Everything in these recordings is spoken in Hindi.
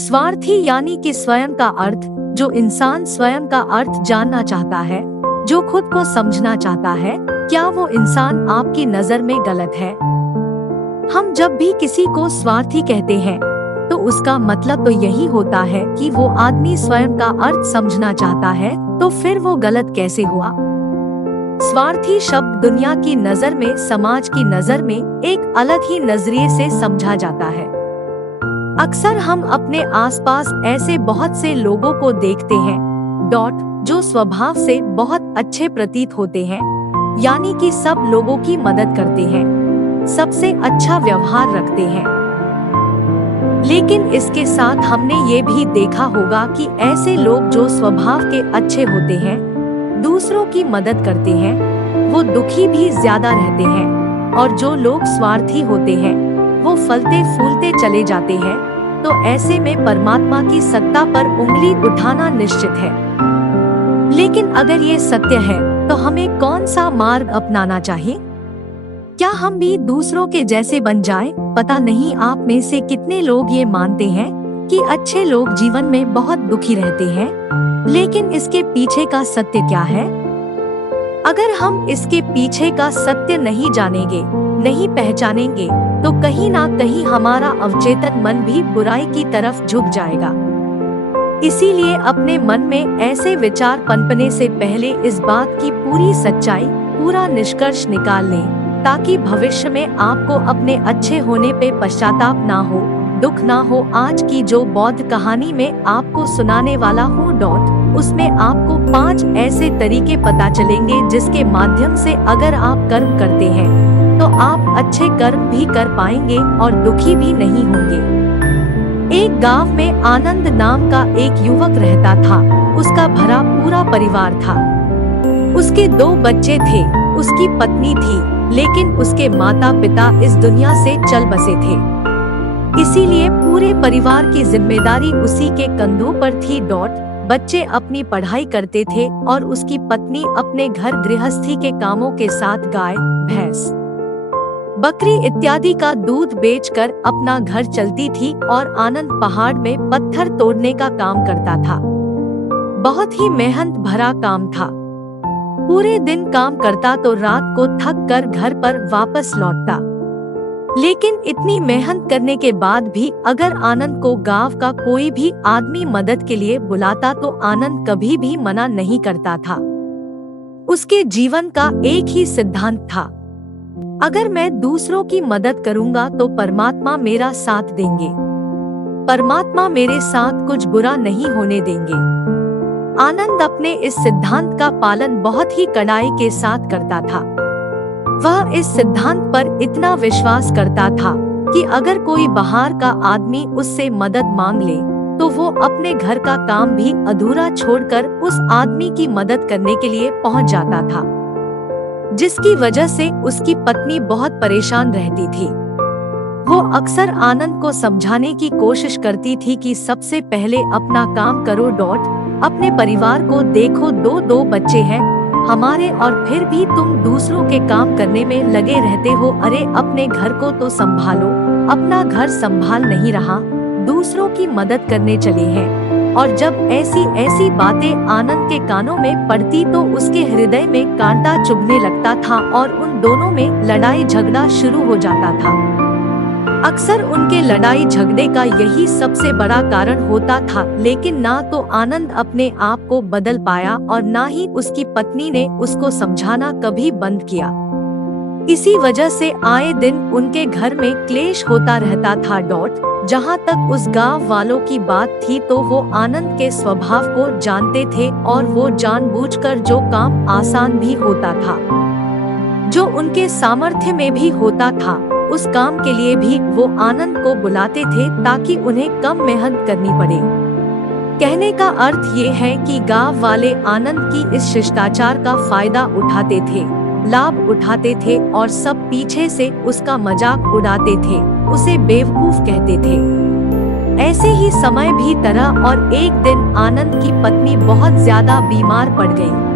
स्वार्थी यानी कि स्वयं का अर्थ, जो इंसान स्वयं का अर्थ जानना चाहता है, जो खुद को समझना चाहता है, क्या वो इंसान आपकी नजर में गलत है? हम जब भी किसी को स्वार्थी कहते हैं तो उसका मतलब तो यही होता है कि वो आदमी स्वयं का अर्थ समझना चाहता है, तो फिर वो गलत कैसे हुआ? स्वार्थी शब्द दुनिया की नजर में, समाज की नजर में एक अलग ही नजरिए से समझा जाता है। अक्सर हम अपने आसपास ऐसे बहुत से लोगों को देखते हैं जो स्वभाव से बहुत अच्छे प्रतीत होते हैं, यानी कि सब लोगों की मदद करते हैं, सबसे अच्छा व्यवहार रखते हैं। लेकिन इसके साथ हमने ये भी देखा होगा कि ऐसे लोग जो स्वभाव के अच्छे होते हैं, दूसरों की मदद करते हैं, वो दुखी भी ज्यादा रहते हैं, और जो लोग स्वार्थी होते हैं वो फलते फूलते चले जाते हैं। तो ऐसे में परमात्मा की सत्ता पर उंगली उठाना निश्चित है। लेकिन अगर ये सत्य है तो हमें कौन सा मार्ग अपनाना चाहिए? क्या हम भी दूसरों के जैसे बन जाएं? पता नहीं आप में से कितने लोग ये मानते हैं कि अच्छे लोग जीवन में बहुत दुखी रहते हैं, लेकिन इसके पीछे का सत्य क्या है? अगर हम इसके पीछे का सत्य नहीं जानेंगे, नहीं पहचानेंगे, तो कहीं ना कहीं हमारा अवचेतन मन भी बुराई की तरफ झुक जाएगा। इसीलिए अपने मन में ऐसे विचार पनपने से पहले इस बात की पूरी सच्चाई, पूरा निष्कर्ष निकाल लें, ताकि भविष्य में आपको अपने अच्छे होने पे पश्चाताप ना हो, दुख ना हो। आज की जो बौद्ध कहानी में आपको सुनाने वाला हूँ उसमें आपको 5 ऐसे तरीके पता चलेंगे जिसके माध्यम से अगर आप कर्म करते हैं तो आप अच्छे कर्म भी कर पाएंगे और दुखी भी नहीं होंगे। एक गांव में आनंद नाम का एक युवक रहता था। उसका भरा पूरा परिवार था। उसके 2 बच्चे थे, उसकी पत्नी थी, लेकिन उसके माता पिता इस दुनिया से चल बसे थे। इसीलिए पूरे परिवार की जिम्मेदारी उसी के कंधों पर थी। बच्चे अपनी पढ़ाई करते थे और उसकी पत्नी अपने घर गृहस्थी के कामों के साथ गाय, भैंस, बकरी इत्यादि का दूध बेचकर अपना घर चलती थी और आनंद पहाड़ में पत्थर तोड़ने का काम करता था। बहुत ही मेहनत भरा काम था। पूरे दिन काम करता तो रात को थक कर घर पर वापस लौटता। लेकिन इतनी मेहनत करने के बाद भी अगर आनंद को गांव का कोई भी आदमी मदद के लिए बुलाता तो आनंद कभी भी मना नहीं करता था। उसके जीवन का एक ही सिद्धांत था, अगर मैं दूसरों की मदद करूंगा तो परमात्मा मेरा साथ देंगे, परमात्मा मेरे साथ कुछ बुरा नहीं होने देंगे। आनंद अपने इस सिद्धांत का पालन बहुत ही कड़ाई के साथ करता था। वह इस सिद्धांत पर इतना विश्वास करता था कि अगर कोई बाहर का आदमी उससे मदद मांग ले तो वो अपने घर का काम भी अधूरा छोड़कर उस आदमी की मदद करने के लिए पहुंच जाता था, जिसकी वजह से उसकी पत्नी बहुत परेशान रहती थी। वो अक्सर आनंद को समझाने की कोशिश करती थी कि सबसे पहले अपना काम करो, अपने परिवार को देखो, 2 बच्चे हैं हमारे और फिर भी तुम दूसरों के काम करने में लगे रहते हो। अरे अपने घर को तो संभालो, अपना घर संभाल नहीं रहा, दूसरों की मदद करने चले हैं। और जब ऐसी बातें आनंद के कानों में पड़ती तो उसके हृदय में कांटा चुभने लगता था और उन दोनों में लड़ाई झगड़ा शुरू हो जाता था। अक्सर उनके लड़ाई झगड़े का यही सबसे बड़ा कारण होता था। लेकिन ना तो आनंद अपने आप को बदल पाया और ना ही उसकी पत्नी ने उसको समझाना कभी बंद किया। इसी वजह से आए दिन उनके घर में क्लेश होता रहता था। जहाँ तक उस गांव वालों की बात थी तो वो आनंद के स्वभाव को जानते थे और वो जानबूझकर जो काम आसान भी होता था, जो उनके सामर्थ्य में भी होता था, उस काम के लिए भी वो आनंद को बुलाते थे ताकि उन्हें कम मेहनत करनी पड़े। कहने का अर्थ ये है कि गांव वाले आनंद की इस शिष्टाचार का फायदा उठाते थे, लाभ उठाते थे और सब पीछे से उसका मजाक उड़ाते थे, उसे बेवकूफ कहते थे। ऐसे ही समय भी तरह और एक दिन आनंद की पत्नी बहुत ज्यादा बीमार पड़ गई।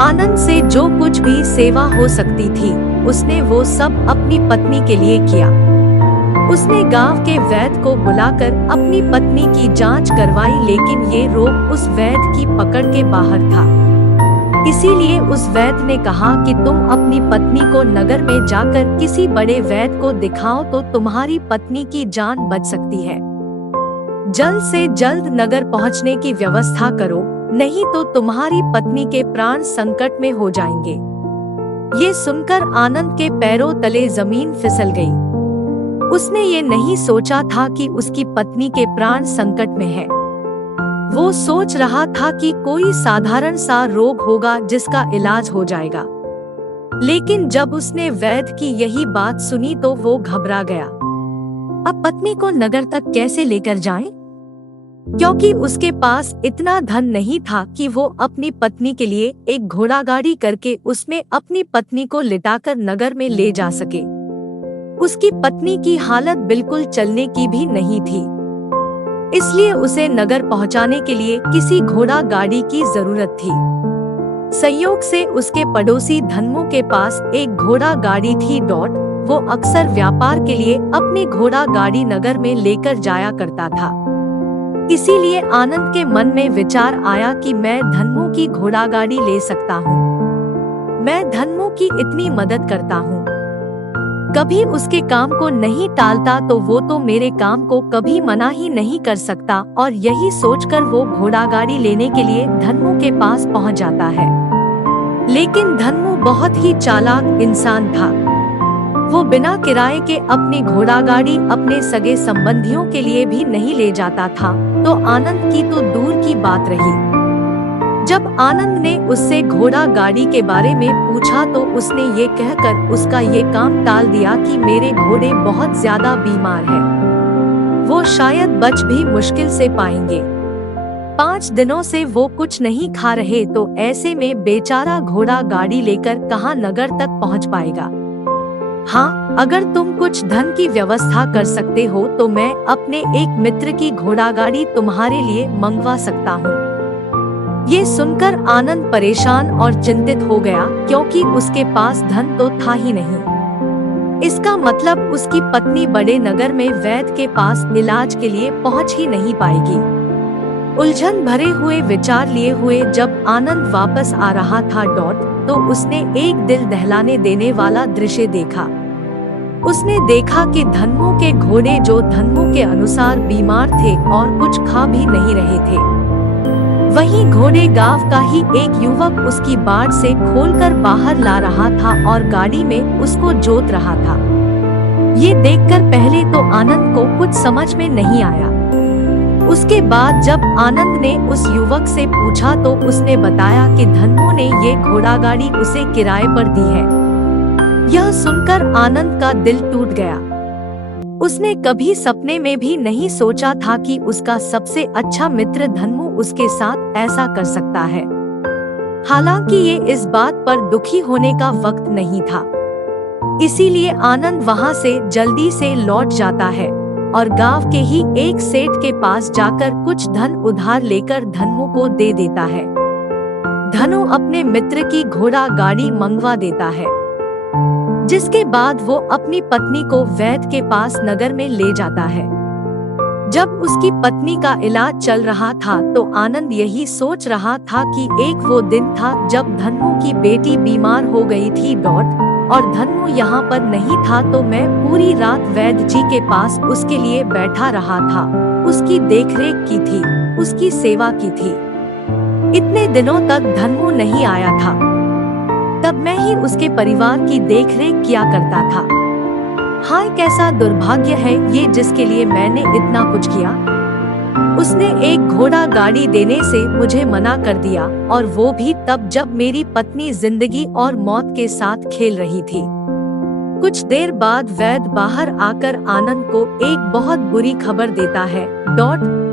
आनंद से जो कुछ भी सेवा हो सकती थी उसने वो सब अपनी पत्नी के लिए किया। उसने गांव के वैद्य को बुलाकर अपनी पत्नी की जांच करवाई, लेकिन ये रोग उस वैद्य की पकड़ के बाहर था। इसीलिए उस वैद्य ने कहा कि तुम अपनी पत्नी को नगर में जाकर किसी बड़े वैद्य को दिखाओ तो तुम्हारी पत्नी की जान बच सकती है। जल्द से जल्द नगर पहुंचने की व्यवस्था करो, नहीं तो तुम्हारी पत्नी के प्राण संकट में हो जाएंगे। ये सुनकर आनंद के पैरों तले जमीन फिसल गई। उसने ये नहीं सोचा था कि उसकी पत्नी के प्राण संकट में है। वो सोच रहा था कि कोई साधारण सा रोग होगा जिसका इलाज हो जाएगा। लेकिन जब उसने वैद्य की यही बात सुनी तो वो घबरा गया। अब पत्नी को नगर तक कैसे लेकर जाएं? क्योंकि उसके पास इतना धन नहीं था कि वो अपनी पत्नी के लिए एक घोड़ा गाड़ी करके उसमें अपनी पत्नी को लिटाकर नगर में ले जा सके। उसकी पत्नी की हालत बिल्कुल चलने की भी नहीं थी, इसलिए उसे नगर पहुंचाने के लिए किसी घोड़ा गाड़ी की जरूरत थी। संयोग से उसके पड़ोसी धन्मू के पास एक घोड़ा गाड़ी थी। वो अक्सर व्यापार के लिए अपनी घोड़ा गाड़ी नगर में लेकर जाया करता था। इसीलिए आनंद के मन में विचार आया कि मैं धन्मू की घोड़ा गाड़ी ले सकता हूँ। मैं धन्मू की इतनी मदद करता हूँ, कभी उसके काम को नहीं टालता, तो वो तो मेरे काम को कभी मना ही नहीं कर सकता। और यही सोचकर वो घोड़ा गाड़ी लेने के लिए धन्मू के पास पहुँच जाता है। लेकिन धन्मू बहुत ही चालाक इंसान था। वो बिना किराए के अपनी घोड़ा गाड़ी अपने सगे संबंधियों के लिए भी नहीं ले जाता था, तो आनंद की तो दूर की बात रही। जब आनंद ने उससे घोड़ा गाड़ी के बारे में पूछा तो उसने ये कहकर उसका ये काम टाल दिया कि मेरे घोड़े बहुत ज्यादा बीमार हैं, वो शायद बच भी मुश्किल से पाएंगे। 5 दिनों से वो कुछ नहीं खा रहे, तो ऐसे में बेचारा घोड़ा गाड़ी लेकर कहाँ नगर तक पहुँच पाएगा। हाँ, अगर तुम कुछ धन की व्यवस्था कर सकते हो तो मैं अपने एक मित्र की घोड़ा गाड़ी तुम्हारे लिए मंगवा सकता हूँ। ये सुनकर आनंद परेशान और चिंतित हो गया, क्योंकि उसके पास धन तो था ही नहीं। इसका मतलब उसकी पत्नी बड़े नगर में वैद्य के पास इलाज के लिए पहुँच ही नहीं पाएगी। उलझन भरे हुए विचार लिए हुए जब आनंद वापस आ रहा था तो उसने एक दिल दहलाने देने वाला दृश्य देखा। उसने देखा कि धन्मू के घोड़े, जो धन्मू के अनुसार बीमार थे और कुछ खा भी नहीं रहे थे, वहीं घोड़े गांव का ही एक युवक उसकी बाड़ से खोलकर बाहर ला रहा था और गाड़ी में उसको जोत रहा था। ये देखकर पहले तो आनंद को कुछ समझ में नहीं आया। उसके बाद जब आनंद ने उस युवक से पूछा तो उसने बताया कि धन्मू ने ये घोड़ा गाड़ी उसे किराए पर दी है। यह सुनकर आनंद का दिल टूट गया। उसने कभी सपने में भी नहीं सोचा था कि उसका सबसे अच्छा मित्र धन्मू उसके साथ ऐसा कर सकता है। हालांकि ये इस बात पर दुखी होने का वक्त नहीं था, इसीलिए आनंद वहां से जल्दी से लौट जाता है और गांव के ही एक सेठ के पास जाकर कुछ धन उधार लेकर धन्मू को दे देता है। धनु अपने मित्र की घोड़ा गाड़ी मंगवा देता है, जिसके बाद वो अपनी पत्नी को वैद्य के पास नगर में ले जाता है। जब उसकी पत्नी का इलाज चल रहा था तो आनंद यही सोच रहा था कि एक वो दिन था जब धन्मू की बेटी बीमार हो गई थी और धन्मू यहाँ पर नहीं था, तो मैं पूरी रात वैद्य जी के पास उसके लिए बैठा रहा था, उसकी देखरेख की थी, उसकी सेवा की थी। इतने दिनों तक धन्मू नहीं आया था, तब मैं ही उसके परिवार की देखरेख किया करता था। हाय, कैसा दुर्भाग्य है ये जिसके लिए मैंने इतना कुछ किया। उसने एक घोड़ा गाड़ी देने से मुझे मना कर दिया, और वो भी तब जब मेरी पत्नी जिंदगी और मौत के साथ खेल रही थी। कुछ देर बाद वैद्य बाहर आकर आनंद को एक बहुत बुरी खबर देता है।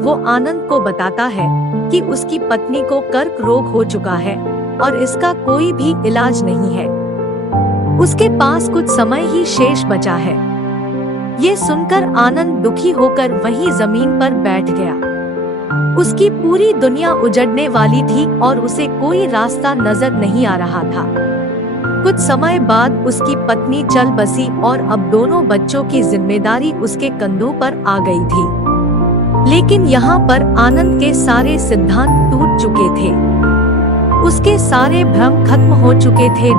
वो आनंद को बताता है कि उसकी पत्नी को कर्क रोग हो चुका है और इसका कोई भी इलाज नहीं है। उसके पास कुछ समय ही शेष बचा है। ये सुनकर आनंद दुखी होकर वहीं जमीन पर बैठ गया। उसकी पूरी दुनिया उजड़ने वाली थी और उसे कोई रास्ता नजर नहीं आ रहा था। कुछ समय बाद उसकी पत्नी चल बसी और अब दोनों बच्चों की जिम्मेदारी उसके कंधों पर आ गई थी। लेकिन यहाँ पर आनंद के सारे सिद्धांत टूट चुके थे, उसके सारे भ्रम खत्म हो चुके थे।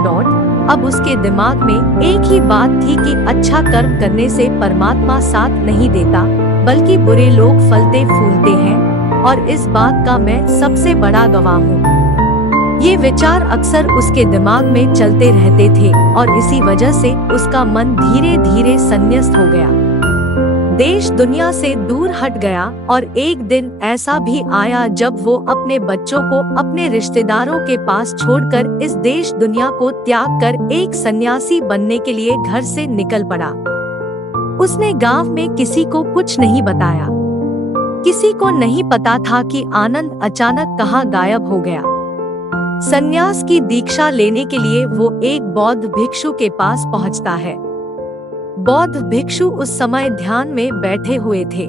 अब उसके दिमाग में एक ही बात थी कि अच्छा कर्म करने से परमात्मा साथ नहीं देता, बल्कि बुरे लोग फलते फूलते हैं, और इस बात का मैं सबसे बड़ा गवाह हूँ। ये विचार अक्सर उसके दिमाग में चलते रहते थे और इसी वजह से उसका मन धीरे धीरे संन्यास्त हो गया, देश दुनिया से दूर हट गया। और एक दिन ऐसा भी आया जब वो अपने बच्चों को अपने रिश्तेदारों के पास छोड़कर इस देश दुनिया को त्याग कर एक सन्यासी बनने के लिए घर से निकल पड़ा। उसने गांव में किसी को कुछ नहीं बताया, किसी को नहीं पता था कि आनंद अचानक कहाँ गायब हो गया। सन्यास की दीक्षा लेने के लिए वो एक बौद्ध भिक्षु के पास पहुंचता है। बौद्ध भिक्षु उस समय ध्यान में बैठे हुए थे।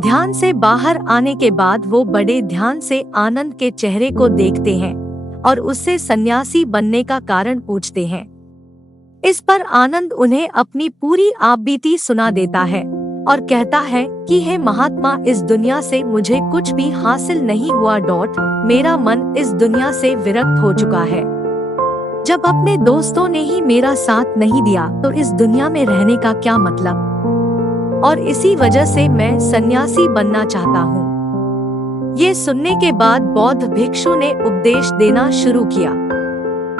ध्यान से बाहर आने के बाद वो बड़े ध्यान से आनंद के चेहरे को देखते हैं और उससे सन्यासी बनने का कारण पूछते हैं। इस पर आनंद उन्हें अपनी पूरी आपबीती सुना देता है और कहता है कि हे महात्मा, इस दुनिया से मुझे कुछ भी हासिल नहीं हुआ। मेरा मन इस दुनिया से विरक्त हो चुका है। जब अपने दोस्तों ने ही मेरा साथ नहीं दिया तो इस दुनिया में रहने का क्या मतलब, और इसी वजह से मैं सन्यासी बनना चाहता हूँ। ये सुनने के बाद बौद्ध भिक्षु ने उपदेश देना शुरू किया।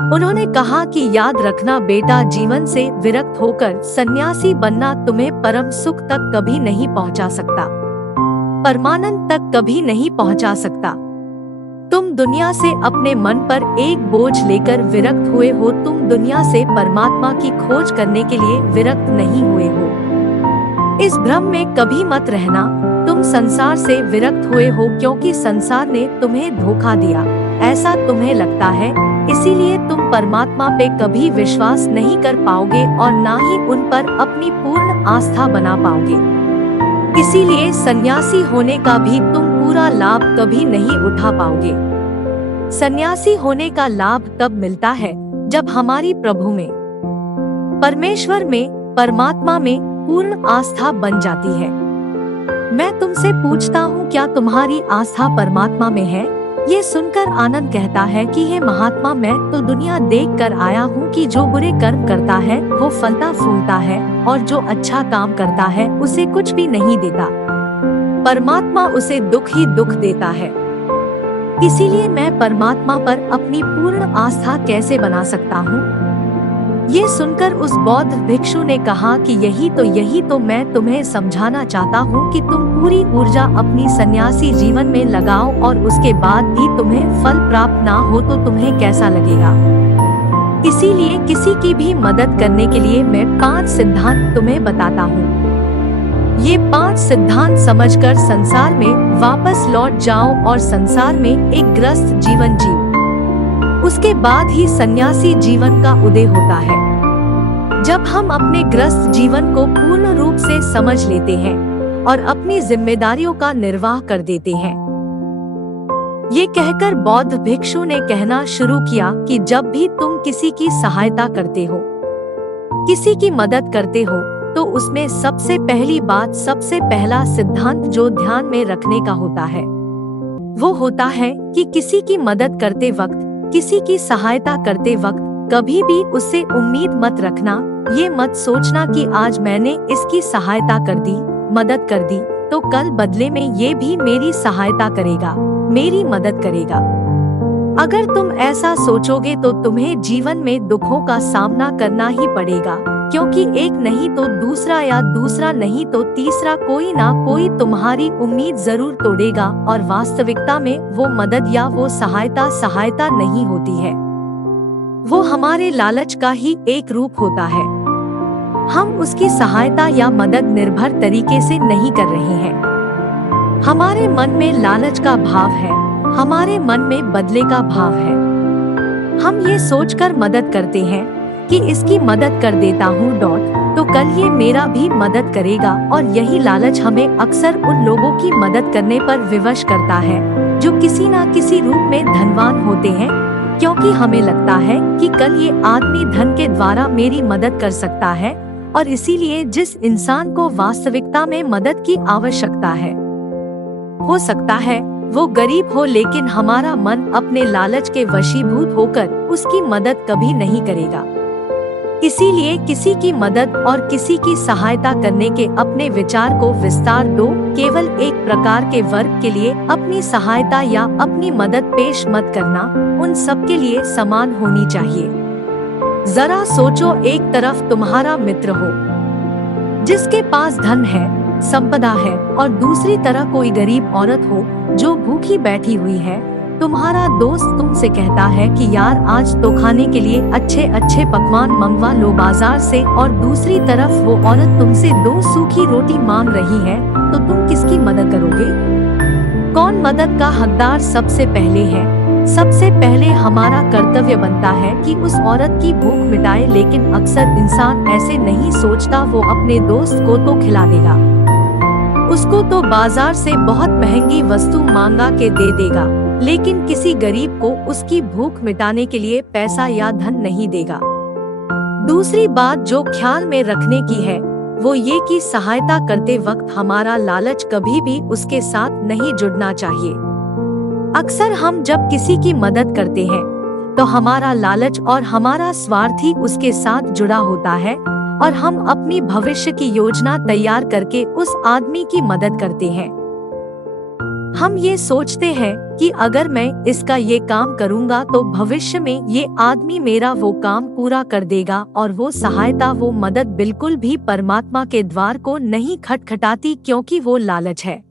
उन्होंने कहा कि याद रखना बेटा, जीवन से विरक्त होकर सन्यासी बनना तुम्हें परम सुख तक कभी नहीं पहुंचा सकता, परमानंद तक कभी नहीं पहुंचा सकता। तुम दुनिया से अपने मन पर एक बोझ लेकर विरक्त हुए हो, तुम दुनिया से परमात्मा की खोज करने के लिए विरक्त नहीं हुए हो। इस भ्रम में कभी मत रहना। तुम संसार से विरक्त हुए हो क्योंकि संसार ने तुम्हें धोखा दिया, ऐसा तुम्हें लगता है, इसीलिए तुम परमात्मा पे कभी विश्वास नहीं कर पाओगे और ना ही उन पर अपनी पूर्ण आस्था बना पाओगे। इसीलिए सन्यासी होने का भी तुम पूरा लाभ कभी नहीं उठा पाओगे। सन्यासी होने का लाभ तब मिलता है जब हमारी प्रभु में, परमेश्वर में, परमात्मा में पूर्ण आस्था बन जाती है। मैं तुमसे पूछता हूँ, क्या तुम्हारी आस्था परमात्मा में है? ये सुनकर आनंद कहता है कि हे महात्मा, मैं तो दुनिया देख कर आया हूँ कि जो बुरे कर्म करता है वो फलता फूलता है और जो अच्छा काम करता है उसे कुछ भी नहीं देता, परमात्मा उसे दुख ही दुख देता है। इसीलिए मैं परमात्मा पर अपनी पूर्ण आस्था कैसे बना सकता हूँ? ये सुनकर उस बौद्ध भिक्षु ने कहा कि यही तो मैं तुम्हें समझाना चाहता हूँ कि तुम पूरी ऊर्जा अपनी सन्यासी जीवन में लगाओ और उसके बाद भी तुम्हें फल प्राप्त ना हो तो तुम्हें कैसा लगेगा। इसीलिए किसी की भी मदद करने के लिए मैं 5 सिद्धांत तुम्हें बताता हूँ। ये 5 सिद्धांत समझकर संसार में वापस लौट जाओ और संसार में एक ग्रस्त जीवन जियो। उसके बाद ही सन्यासी जीवन का उदय होता है। जब हम अपने ग्रस्त जीवन को पूर्ण रूप से समझ लेते हैं और अपनी जिम्मेदारियों का निर्वाह कर देते हैं। ये कहकर बौद्ध भिक्षु ने कहना शुरू किया कि जब भी तुम किसी की सहायता करते हो, किसी की मदद करते हो, तो उसमें सबसे पहली बात, सबसे पहला सिद्धांत जो ध्यान में रखने का होता है वो होता है कि किसी की मदद करते वक्त, किसी की सहायता करते वक्त कभी भी उससे उम्मीद मत रखना। ये मत सोचना कि आज मैंने इसकी सहायता कर दी, मदद कर दी, तो कल बदले में ये भी मेरी सहायता करेगा, मेरी मदद करेगा। अगर तुम ऐसा सोचोगे तो तुम्हें जीवन में दुखों का सामना करना ही पड़ेगा, क्योंकि एक नहीं तो दूसरा या दूसरा नहीं तो तीसरा कोई ना कोई तुम्हारी उम्मीद जरूर तोड़ेगा और वास्तविकता में वो मदद या वो सहायता नहीं होती है, वो हमारे लालच का ही एक रूप होता है। हम उसकी सहायता या मदद निर्भर तरीके से नहीं कर रहे हैं। हमारे मन में लालच का भाव है, हमारे मन में बदले का भाव है। हम ये सोचकर मदद करते हैं कि इसकी मदद कर देता हूँ तो कल ये मेरा भी मदद करेगा, और यही लालच हमें अक्सर उन लोगों की मदद करने पर विवश करता है जो किसी न किसी रूप में धनवान होते हैं, क्योंकि हमें लगता है कि कल ये आदमी धन के द्वारा मेरी मदद कर सकता है, और इसीलिए जिस इंसान को वास्तविकता में मदद की आवश्यकता है, हो सकता है वो गरीब हो, लेकिन हमारा मन अपने लालच के वशीभूत होकर उसकी मदद कभी नहीं करेगा। इसीलिए किसी की मदद और किसी की सहायता करने के अपने विचार को विस्तार दो। केवल एक प्रकार के वर्ग के लिए अपनी सहायता या अपनी मदद पेश मत करना, उन सब के लिए समान होनी चाहिए। जरा सोचो, एक तरफ तुम्हारा मित्र हो जिसके पास धन है, संपदा है, और दूसरी तरफ कोई गरीब औरत हो जो भूखी बैठी हुई है। तुम्हारा दोस्त तुमसे कहता है कि यार आज तो खाने के लिए अच्छे अच्छे पकवान मंगवा लो बाजार से, और दूसरी तरफ वो औरत तुमसे 2 सूखी रोटी मांग रही है, तो तुम किसकी मदद करोगे? कौन मदद का हकदार सबसे पहले है? सबसे पहले हमारा कर्तव्य बनता है कि उस औरत की भूख मिटाए, लेकिन अक्सर इंसान ऐसे नहीं सोचता। वो अपने दोस्त को तो खिला देगा, उसको तो बाजार से बहुत महंगी वस्तु मांगा के दे देगा, लेकिन किसी गरीब को उसकी भूख मिटाने के लिए पैसा या धन नहीं देगा। दूसरी बात जो ख्याल में रखने की है वो ये कि सहायता करते वक्त हमारा लालच कभी भी उसके साथ नहीं जुड़ना चाहिए। अक्सर हम जब किसी की मदद करते हैं तो हमारा लालच और हमारा स्वार्थ ही उसके साथ जुड़ा होता है, और हम अपनी भविष्य की योजना तैयार करके उस आदमी की मदद करते हैं। हम ये सोचते हैं कि अगर मैं इसका ये काम करूँगा तो भविष्य में ये आदमी मेरा वो काम पूरा कर देगा, और वो सहायता, वो मदद बिल्कुल भी परमात्मा के द्वार को नहीं खटखटाती, क्योंकि वो लालच है।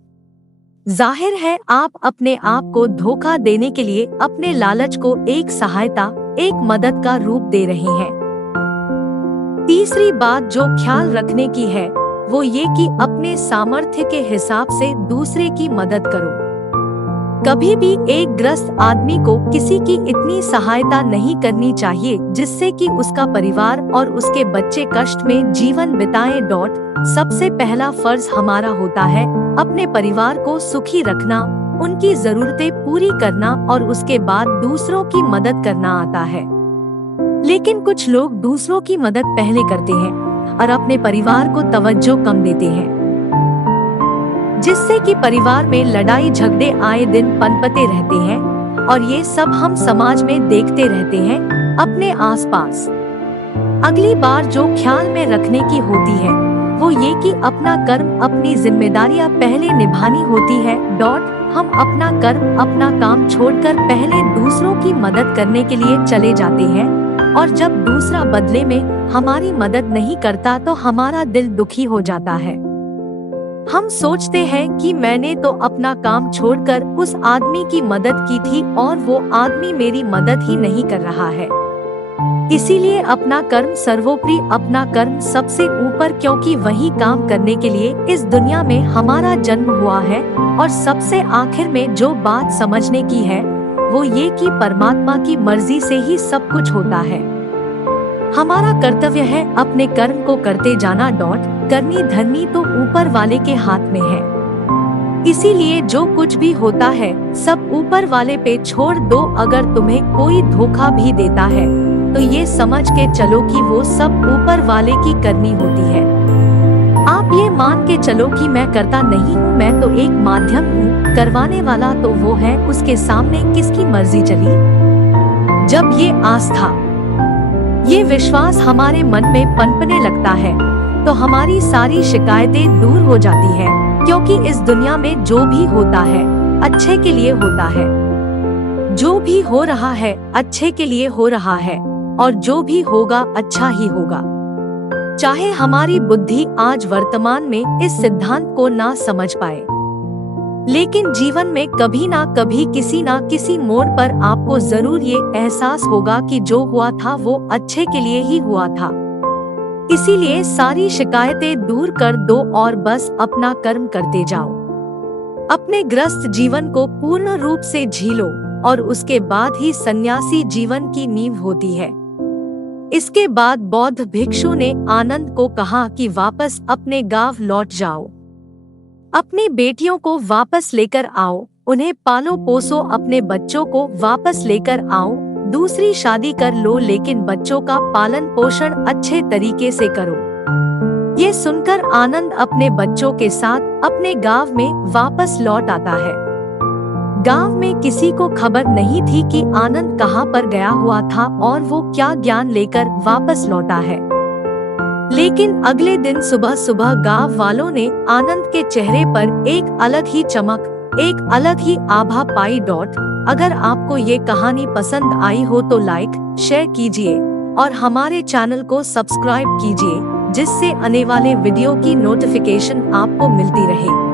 जाहिर है आप अपने आप को धोखा देने के लिए अपने लालच को एक सहायता, एक मदद का रूप दे रहे हैं। तीसरी बात जो ख्याल रखने की है वो ये कि अपने सामर्थ्य के हिसाब से दूसरे की मदद करो। कभी भी एक ग्रस्त आदमी को किसी की इतनी सहायता नहीं करनी चाहिए जिससे कि उसका परिवार और उसके बच्चे कष्ट में जीवन बिताएं। सबसे पहला फर्ज हमारा होता है अपने परिवार को सुखी रखना, उनकी जरूरतें पूरी करना, और उसके बाद दूसरों की मदद करना आता है। लेकिन कुछ लोग दूसरों की मदद पहले करते हैं और अपने परिवार को तवज्जो कम देते हैं, जिससे कि परिवार में लड़ाई झगड़े आए दिन पनपते रहते हैं, और ये सब हम समाज में देखते रहते हैं अपने आसपास। अगली बार जो ख्याल में रखने की होती है वो ये कि अपना कर्म, अपनी जिम्मेदारियां पहले निभानी होती है। हम अपना कर्म, अपना काम छोड़कर पहले दूसरों की मदद करने के लिए चले जाते हैं, और जब दूसरा बदले में हमारी मदद नहीं करता तो हमारा दिल दुखी हो जाता है। हम सोचते हैं कि मैंने तो अपना काम छोड़कर उस आदमी की मदद की थी और वो आदमी मेरी मदद ही नहीं कर रहा है। इसीलिए अपना कर्म सर्वोपरि, अपना कर्म सबसे ऊपर, क्योंकि वही काम करने के लिए इस दुनिया में हमारा जन्म हुआ है। और सबसे आखिर में जो बात समझने की है वो ये कि परमात्मा की मर्जी से ही सब कुछ होता है। हमारा कर्तव्य है अपने कर्म को करते जाना। करनी धरनी तो ऊपर वाले के हाथ में है। इसीलिए जो कुछ भी होता है सब ऊपर वाले पे छोड़ दो। अगर तुम्हें कोई धोखा भी देता है तो ये समझ के चलो कि वो सब ऊपर वाले की करनी होती है। आप ये मान के चलो कि मैं करता नहीं हूँ, मैं तो एक माध्यम हूँ, करवाने वाला तो वो है, उसके सामने किसकी मर्जी चली। जब ये आस्था, ये विश्वास हमारे मन में पनपने लगता है तो हमारी सारी शिकायतें दूर हो जाती है, क्योंकि इस दुनिया में जो भी होता है अच्छे के लिए होता है। जो भी हो रहा है अच्छे के लिए हो रहा है, और जो भी होगा अच्छा ही होगा। चाहे हमारी बुद्धि आज वर्तमान में इस सिद्धांत को ना समझ पाए, लेकिन जीवन में कभी ना कभी किसी ना किसी मोड़ पर आपको जरूर ये एहसास होगा कि जो हुआ था वो अच्छे के लिए ही हुआ था। इसीलिए सारी शिकायतें दूर कर दो और बस अपना कर्म करते जाओ। अपने ग्रस्त जीवन को पूर्ण रूप से झीलो, और उसके बाद ही सन्यासी जीवन की नींव होती है। इसके बाद बौद्ध भिक्षु ने आनंद को कहा कि वापस अपने गांव लौट जाओ, अपनी बेटियों को वापस लेकर आओ, उन्हें पालो पोसो, अपने बच्चों को वापस लेकर आओ, दूसरी शादी कर लो लेकिन बच्चों का पालन पोषण अच्छे तरीके से करो। ये सुनकर आनंद अपने बच्चों के साथ अपने गांव में वापस लौट आता है। गांव में किसी को खबर नहीं थी कि आनंद कहां पर गया हुआ था और वो क्या ज्ञान लेकर वापस लौटा है। लेकिन अगले दिन सुबह सुबह गांव वालों ने आनंद के चेहरे पर एक अलग ही चमक, एक अलग ही आभा पाई। अगर आपको ये कहानी पसंद आई हो तो लाइक, शेयर कीजिए और हमारे चैनल को सब्सक्राइब कीजिए, जिससे आने वाले वीडियो की नोटिफिकेशन आपको मिलती रहे।